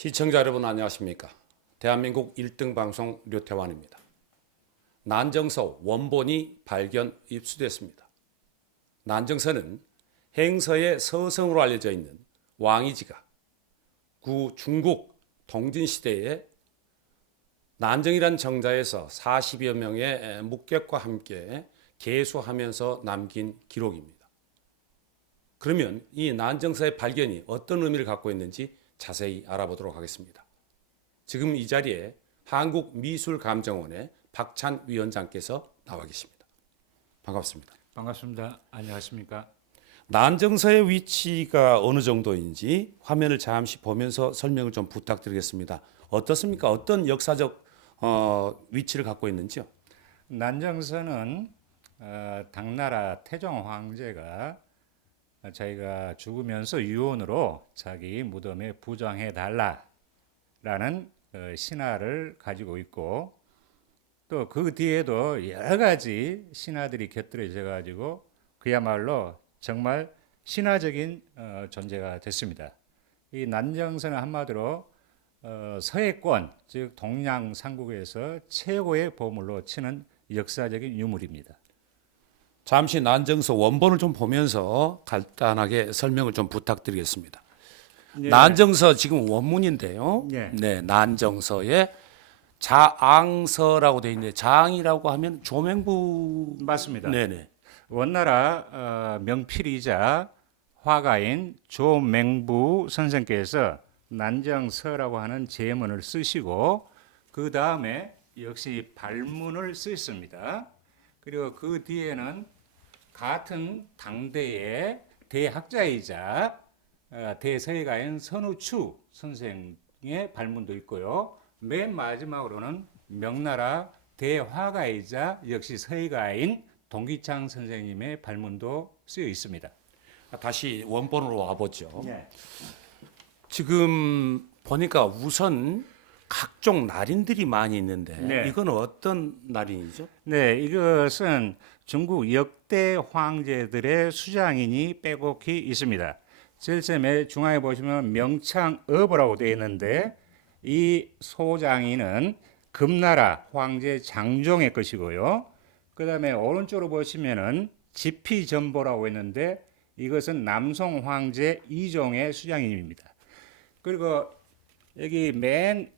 시청자 여러분 안녕하십니까? 대한민국 1등 방송 류태환입니다. 난정서 원본이 발견 입수됐습니다. 난정서는 행서의 서성으로 알려져 있는 왕이지가 구 중국 동진시대에 난정이란 정자에서 40여 명의 묵객과 함께 개수하면서 남긴 기록입니다. 그러면 이 난정서의 발견이 어떤 의미를 갖고 있는지 자세히 알아보도록 하겠습니다. 지금 이 자리에 한국미술감정원의 박찬 위원장께서 나와 계십니다. 반갑습니다. 반갑습니다. 안녕하십니까? 난정서의 위치가 어느 정도인지 화면을 잠시 보면서 설명을 좀 부탁드리겠습니다. 어떻습니까? 어떤 역사적 위치를 갖고 있는지요? 난정서는 당나라 태종 황제가 자기가 죽으면서 유언으로 자기 무덤에 부정해 달라라는 신하를 가지고 있고, 또 그 뒤에도 여러 가지 신하들이 곁들여져 가지고 그야말로 정말 신화적인 존재가 됐습니다. 이 난정서는 한마디로 서해권, 즉 동양 삼국에서 최고의 보물로 치는 역사적인 유물입니다. 잠시 난정서 원본을 좀 보면서 간단하게 설명을 좀 부탁드리겠습니다. 예. 난정서 지금 원문인데요. 예. 네, 난정서에 자앙서라고 되어 있는데 자앙이라고 하면 조명부 맞습니다. 네네. 원나라 명필이자 화가인 조맹부 선생께서 난정서라고 하는 제문을 쓰시고 그 다음에 역시 발문을 쓰셨습니다. 그리고 그 뒤에는 같은 당대의 대학자이자 대서예가인 선우추 선생의 발문도 있고요. 맨 마지막으로는 명나라 대화가이자 역시 서예가인 동기창 선생님의 발문도 쓰여 있습니다. 다시 원본으로 와보죠. 네. 지금 보니까 우선 각종 날인들이 많이 있는데 네. 이건 어떤 날인이죠? 네, 이것은 중국 역대 황제들의 수장인이 빼곡히 있습니다. 제일 처음에 중앙에 보시면 명창어부라고 되어 있는데 이 소장인은 금나라 황제 장종의 것이고요. 그 다음에 오른쪽으로 보시면은 지피전보라고 있는데 이것은 남송 황제 이종의 수장인입니다. 그리고 여기 맨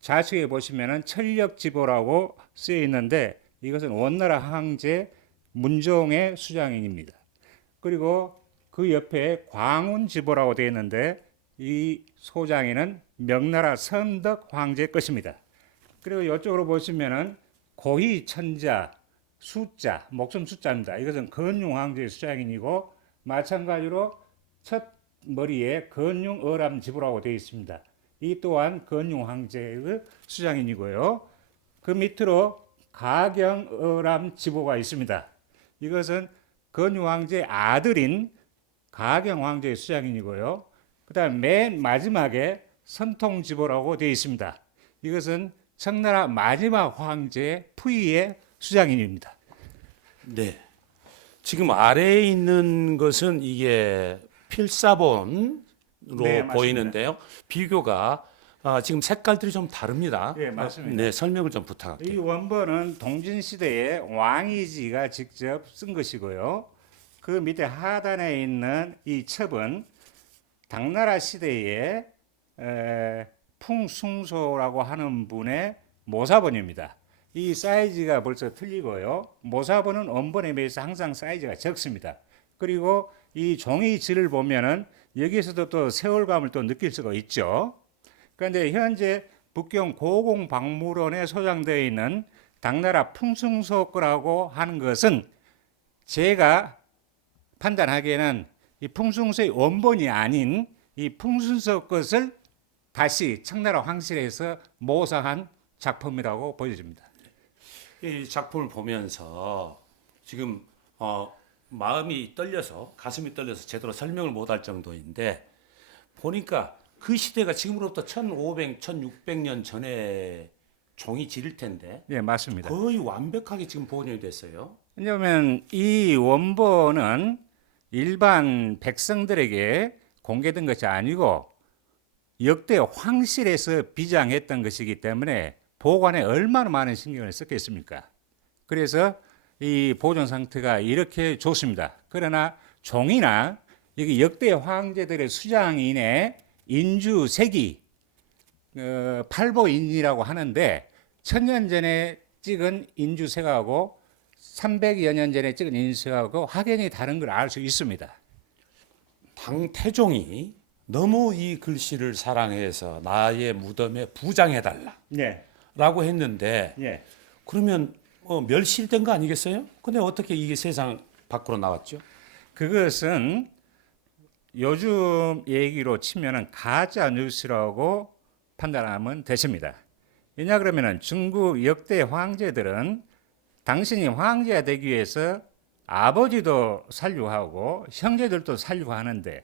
좌측에 보시면은 천력지보라고 쓰여 있는데 이것은 원나라 황제 문종의 수장인입니다. 그리고 그 옆에 광운지보라고 되어 있는데 이 소장인은 명나라 선덕 황제 것입니다. 그리고 이쪽으로 보시면은 고희천자 숫자 목숨 숫자입니다. 이것은 건융 황제의 수장인이고 마찬가지로 첫 머리에 건융어람지부라고 되어 있습니다. 이 또한 건융 황제의 수장인이고요. 그 밑으로 가경어람지보가 있습니다. 이것은 건융 황제의 아들인 가경 황제의 수장인이고요. 그다음 맨 마지막에 선통지보라고 되어 있습니다. 이것은 청나라 마지막 황제 푸이의 수장인입니다. 네. 지금 아래에 있는 것은 이게 필사본으로 네, 보이는데요. 비교가 지금 색깔들이 좀 다릅니다. 네, 맞습니다. 네, 설명을 좀 이 부탁할게요. 원본은 동진시대에 왕이지가 직접 쓴 것이고요. 그 밑에 하단에 있는 이 첩은 당나라 시대에 풍숭소라고 하는 분의 모사본입니다. 이 사이즈가 벌써 틀리고요. 모사본은 원본에 비해서 항상 사이즈가 적습니다. 그리고 이 종이 질을 보면은 여기에서도 또 세월감을 또 느낄 수가 있죠. 그런데 현재 북경 고공박물원에 소장되어 있는 당나라 풍숭소 거라고 하는 것은 제가 판단하기에는 이 풍숭소의 원본이 아닌 이 풍순서 것을 다시 청나라 황실에서 모사한 작품이라고 보여집니다. 이 작품을 보면서 지금 마음이 떨려서 가슴이 떨려서 제대로 설명을 못할 정도인데 보니까 그 시대가 지금으로부터 1500, 1600년 전에 종이 지릴 텐데 예, 맞습니다. 거의 완벽하게 지금 복원이 됐어요. 왜냐하면 이 원본은 일반 백성들에게 공개된 것이 아니고 역대 황실에서 비장했던 것이기 때문에 보관에 얼마나 많은 신경을 썼겠습니까? 그래서 이 보존 상태가 이렇게 좋습니다. 그러나 종이나 여기 역대 황제들의 수장인의 인주색이 팔보인이라고 하는데 1000년 전에 찍은 인주색하고 300여 년 전에 찍은 인주색하고 확연히 다른 걸 알 수 있습니다. 당태종이 너무 이 글씨를 사랑해서 나의 무덤에 부장해달라 네. 라고 했는데 예. 그러면 멸실된 거 아니겠어요? 근데 어떻게 이게 세상 밖으로 나왔죠? 그것은 요즘 얘기로 치면은 가짜 뉴스라고 판단하면 되십니다. 왜냐 그러면은 중국 역대 황제들은 당신이 황제가 되기 위해서 아버지도 살려하고 형제들도 살려하는데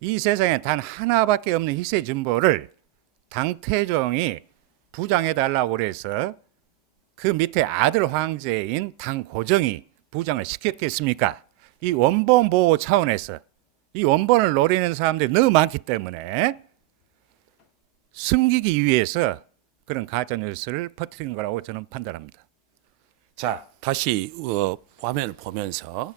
이 세상에 단 하나밖에 없는 희세 진보를 당태종이 부장해 달라고 그래서 그 밑에 아들 황제인 당고정이 부장을 시켰겠습니까? 이 원본 보호 차원에서 이 원본을 노리는 사람들이 너무 많기 때문에 숨기기 위해서 그런 가짜뉴스를 퍼뜨린 거라고 저는 판단합니다. 자, 다시 화면을 보면서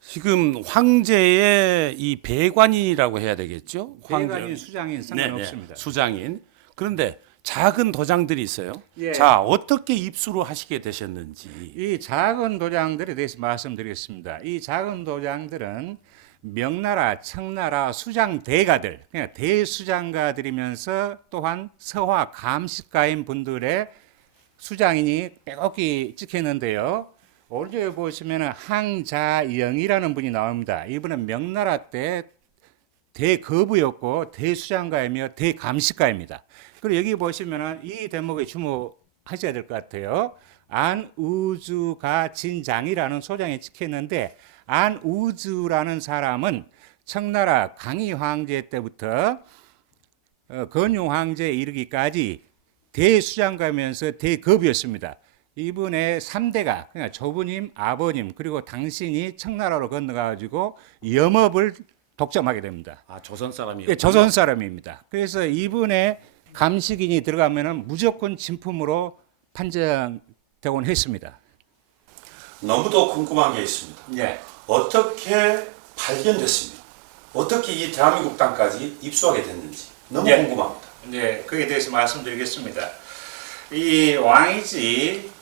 지금 황제의 이 배관이라고 해야 되겠죠? 배관인 수장인 상관없습니다. 네네, 수장인. 그런데 작은 도장들이 있어요. 예. 자, 어떻게 입수를 하시게 되셨는지. 이 작은 도장들에 대해서 말씀드리겠습니다. 이 작은 도장들은 명나라, 청나라 수장 대가들, 그냥 대수장가들이면서 또한 서화 감식가인 분들의 수장인이 빼곡히 찍혔는데요. 오른쪽에 보시면 항자영이라는 분이 나옵니다. 이분은 명나라 때 대거부였고 대수장가이며 대감식가입니다. 그리고 여기 보시면 이 대목에 주목하셔야 될 것 같아요. 안우주가 진장이라는 소장이 찍혔는데 안우주라는 사람은 청나라 강희 황제 때부터 건유 황제에 이르기까지 대수장가면서 대겁이었습니다. 이분의 3대가 그러니까 조부님, 아버님 그리고 당신이 청나라로 건너가지고 염업을 독점하게 됩니다. 아, 조선 사람이요. 예, 조선 사람입니다. 그래서 이분의 감식인이 들어가면은 무조건 진품으로 판정되곤 했습니다. 너무도 궁금한 게 있습니다. 예. 어떻게 발견됐습니까? 어떻게 이 대한민국 땅까지 입수하게 됐는지 너무 예. 궁금합니다. 네, 그에 대해서 말씀드리겠습니다. 이 왕이지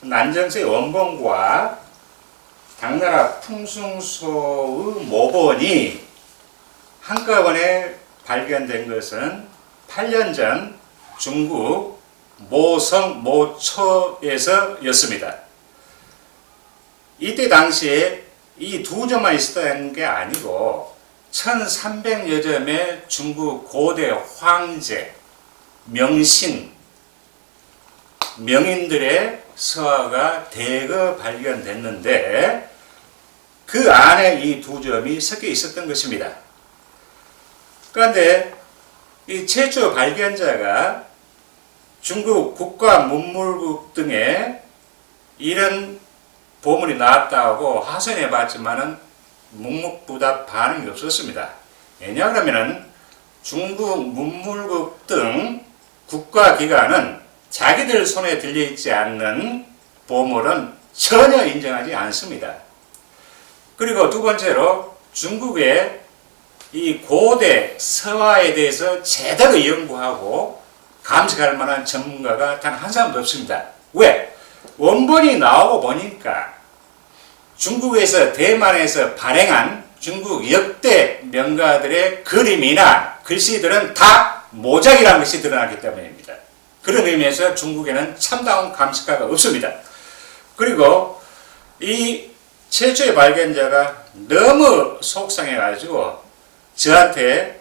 난정서의 원본과 당나라 풍승소의 모본이 한꺼번에 발견된 것은 8년 전 중국 모성 모초에서였습니다. 이때 당시에 이 두 점만 있었던 게 아니고 1300여 점의 중국 고대 황제, 명신, 명인들의 서화가 대거 발견됐는데 그 안에 이 두 점이 섞여 있었던 것입니다. 그런데 이 최초 발견자가 중국 국가문물국 등에 이런 보물이 나왔다고 하소연해 봤지만은 묵묵부답 반응이 없었습니다. 왜냐하면 중국 문물국 등 국가기관은 자기들 손에 들려있지 않는 보물은 전혀 인정하지 않습니다. 그리고 두 번째로 중국의 이 고대 서화에 대해서 제대로 연구하고 감식할 만한 전문가가 단 한 사람도 없습니다. 왜? 원본이 나오고 보니까 중국에서 대만에서 발행한 중국 역대 명가들의 그림이나 글씨들은 다 모작이라는 것이 드러나기 때문입니다. 그런 의미에서 중국에는 참다운 감식가가 없습니다. 그리고 이 최초의 발견자가 너무 속상해가지고 저한테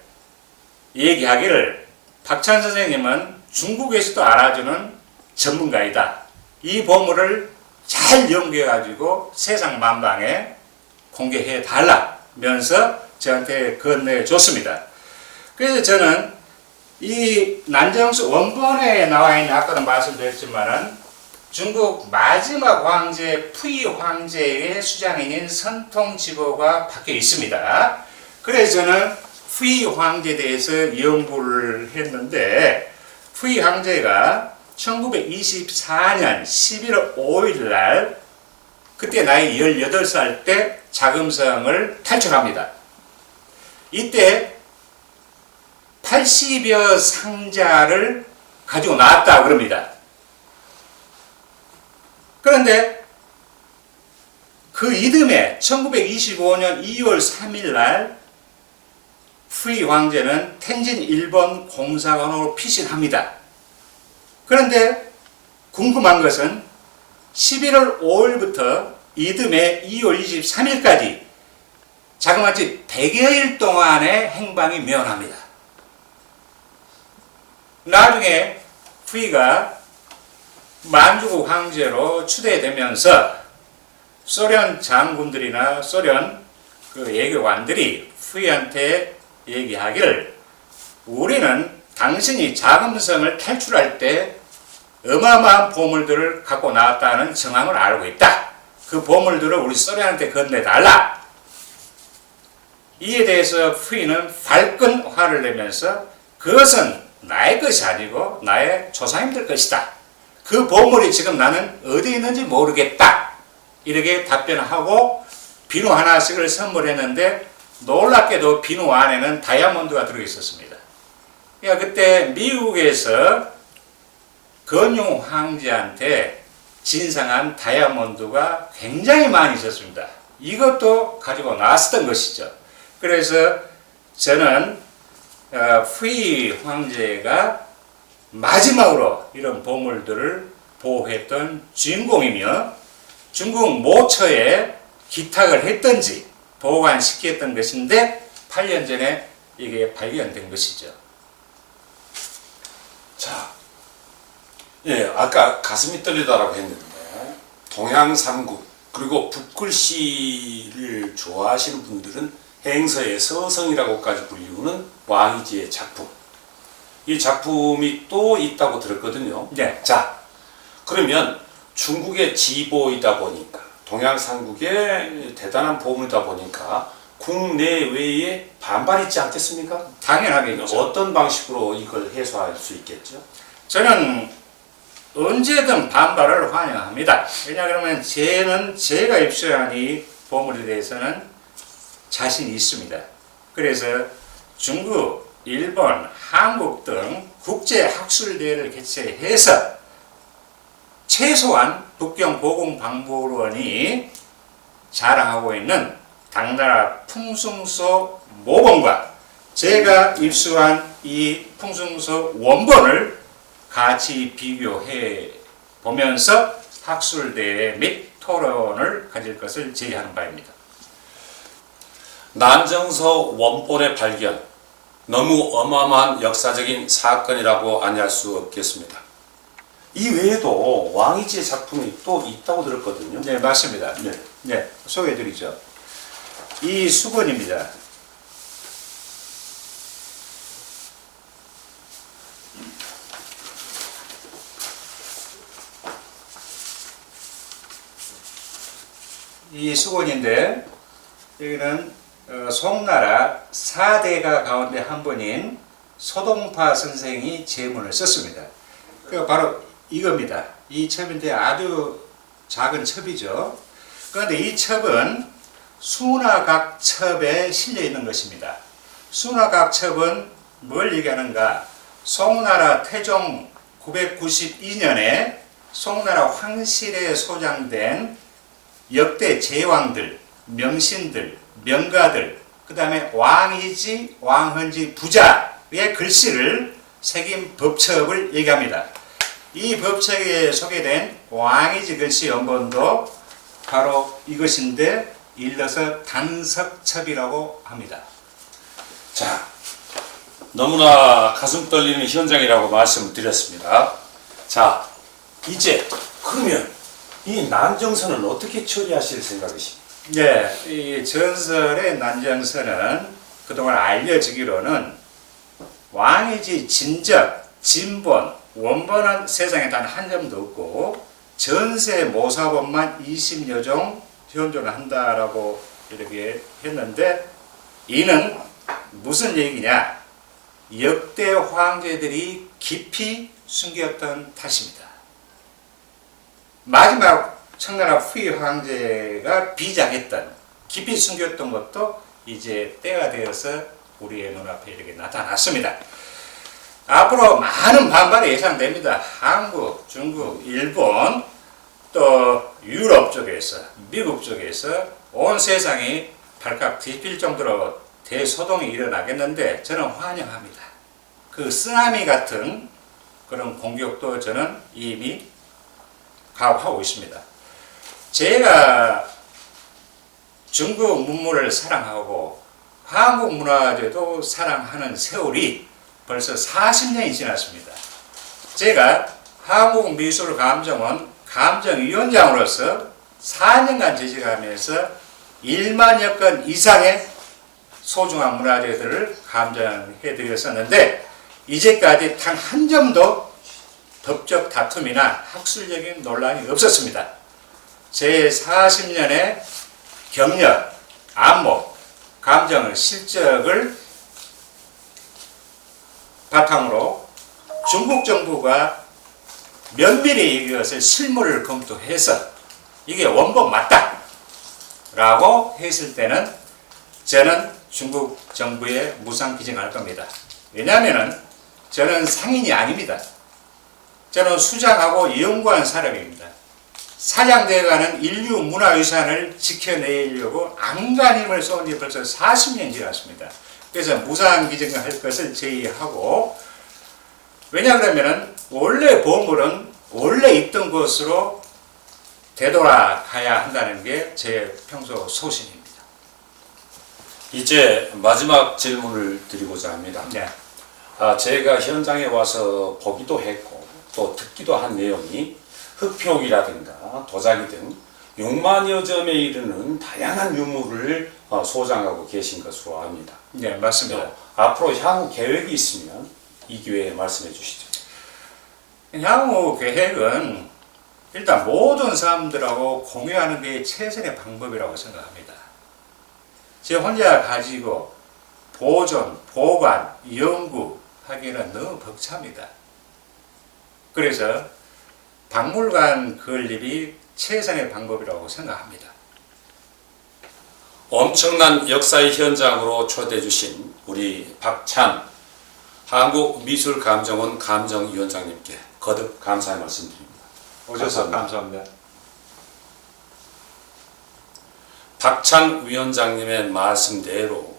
얘기하기를 박찬 선생님은 중국에서도 알아주는 전문가이다. 이 보물을 잘 연구해가지고 세상 만방에 공개해 달라면서 저한테 건네줬습니다. 그래서 저는 이 난정서 원본에 나와 있는 아까도 말씀드렸지만은 중국 마지막 황제 푸이 황제의 수장인인 선통지보가 박혀 있습니다. 그래서 저는 후이 황제에 대해서 연구를 했는데 후이 황제가 1924년 11월 5일 날 그때 나이 18살 때 자금성을 탈출합니다. 이때 80여 상자를 가지고 나왔다고 그럽니다. 그런데 그 이듬해 1925년 2월 3일 날 후이 황제는 텐진 일본 공사관으로 피신합니다. 그런데 궁금한 것은 11월 5일부터 이듬해 2월 23일까지 자그마치 100여일 동안의 행방이 묘합니다. 나중에 후이가 만주국 황제로 추대되면서 소련 장군들이나 소련 그 외교관들이 후이한테 얘기하기를 우리는 당신이 자금성을 탈출할 때 어마어마한 보물들을 갖고 나왔다는 정황을 알고 있다. 그 보물들을 우리 소련한테 건네달라. 이에 대해서 후이는 발끈 화를 내면서 그것은 나의 것이 아니고 나의 조상님들 것이다. 그 보물이 지금 나는 어디 있는지 모르겠다. 이렇게 답변하고 비누 하나씩을 선물했는데 놀랍게도 비누 안에는 다이아몬드가 들어있었습니다. 그러니까 그때 미국에서 건용 황제한테 진상한 다이아몬드가 굉장히 많이 있었습니다. 이것도 가지고 나왔던 것이죠. 그래서 저는 후이 황제가 마지막으로 이런 보물들을 보호했던 주인공이며 중국 모처에 기탁을 했던지 보관시켰던 것인데 8년 전에 이게 발견된 것이죠. 자, 예, 아까 가슴이 떨리다라고 했는데 동양 삼국 그리고 붓글씨를 좋아하시는 분들은 행서의 서성이라고까지 불리우는 왕이지의 작품. 이 작품이 또 있다고 들었거든요. 네. 자, 그러면 중국의 지보이다 보니까 동양 삼국의 대단한 보물이다 보니까 국내외에 반발이 있지 않겠습니까? 당연하겠죠. 어떤 방식으로 이걸 해소할 수 있겠죠? 저는 언제든 반발을 환영합니다. 왜냐하면 제가 입수한 이 보물에 대해서는 자신이 있습니다. 그래서 중국, 일본, 한국 등 국제학술대회를 개최해서 최소한 북경보궁박물원이 자랑하고 있는 당나라 풍승소 모본과 제가 입수한 이 풍승소 원본을 같이 비교해 보면서 학술대회 및 토론을 가질 것을 제의하는 바입니다. 난정서 원본의 발견, 너무 어마어마한 역사적인 사건이라고 아니할 수 없겠습니다. 이 외에도 왕이지의 작품이 또 있다고 들었거든요. 네, 맞습니다. 네. 네, 소개해드리죠. 이 수건입니다. 이 수건인데 여기는 송나라 4대가 가운데 한 분인 소동파 선생이 제문을 썼습니다. 그 바로 이겁니다. 이 첩인데 아주 작은 첩이죠. 그런데 이 첩은 순화각첩에 실려 있는 것입니다. 순화각첩은 뭘 얘기하는가? 송나라 태종 992년에 송나라 황실에 소장된 역대 제왕들, 명신들, 명가들, 그 다음에 왕이지, 왕헌지, 부자의 글씨를 새긴 법첩을 얘기합니다. 이 법책에 소개된 왕이지 글씨 원본도 바로 이것인데 일러서 단석첩이라고 합니다. 자, 너무나 가슴 떨리는 현장이라고 말씀을 드렸습니다. 자, 이제 그러면 이 난정선은 어떻게 처리하실 생각이십니까? 네, 이 전설의 난정선은 그동안 알려지기로는 왕이지 진적, 진본, 원본은 세상에 단 한 점도 없고 전세 모사본만 20여 종 현존한다라고 이렇게 했는데 이는 무슨 얘기냐? 역대 황제들이 깊이 숨겼던 탓입니다. 마지막 청나라 후이 황제가 비장했던, 깊이 숨겼던 것도 이제 때가 되어서 우리의 눈앞에 이렇게 나타났습니다. 앞으로 많은 반발이 예상됩니다. 한국, 중국, 일본, 또 유럽 쪽에서, 미국 쪽에서 온 세상이 발칵 뒤집힐 정도로 대소동이 일어나겠는데 저는 환영합니다. 그 쓰나미 같은 그런 공격도 저는 이미 각오하고 있습니다. 제가 중국 문물을 사랑하고 한국 문화재도 사랑하는 세월이 벌써 40년이 지났습니다. 제가 한국미술감정원 감정위원장으로서 4년간 재직하면서 1만여 건 이상의 소중한 문화재들을 감정해드렸었는데 이제까지 단 한 점도 법적 다툼이나 학술적인 논란이 없었습니다. 제 40년의 경력, 안목, 감정의 실적을 바탕으로 중국 정부가 면밀히 이것을 실물을 검토해서 이게 원본 맞다 라고 했을 때는 저는 중국 정부에 무상 기증할 겁니다. 왜냐하면 저는 상인이 아닙니다. 저는 수장하고 연구한 사람입니다. 사장되어가는 인류 문화유산을 지켜내려고 안간힘을 쏟은 지 벌써 40년이 지났습니다. 그래서 무상 기증을 할 것을 제의하고, 왜냐 그러면은 원래 보물은 원래 있던 곳으로 되돌아가야 한다는 게 제 평소 소신입니다. 이제 마지막 질문을 드리고자 합니다. 네. 제가 현장에 와서 보기도 했고 또 듣기도 한 내용이 흑표기라든가 도자기 등 6만여 점에 이르는 다양한 유물을 소장하고 계신 것으로 압니다. 네, 맞습니다. 앞으로 향후 계획이 있으면 이 기회에 말씀해 주시죠. 향후 계획은 일단 모든 사람들하고 공유하는 게 최선의 방법이라고 생각합니다. 제 혼자 가지고 보존, 보관, 연구하기에는 너무 벅찹니다. 그래서 박물관 건립이 최선의 방법이라고 생각합니다. 엄청난 역사의 현장으로 초대해 주신 우리 박찬 한국미술감정원 감정위원장님께 거듭 감사의 말씀드립니다. 오셔서 감사합니다. 박찬 위원장님의 말씀대로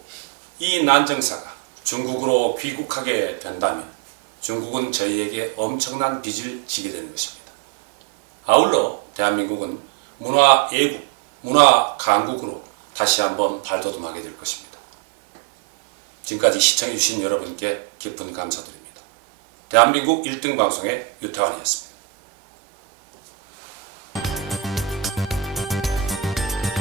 이 난정사가 중국으로 귀국하게 된다면 중국은 저희에게 엄청난 빚을 지게 되는 것입니다. 아울러 대한민국은 문화예국, 문화강국으로 다시 한번 발돋움하게 될 것입니다. 지금까지 시청해 주신 여러분께 깊은 감사드립니다. 대한민국 1등 방송의 유태환이었습니다.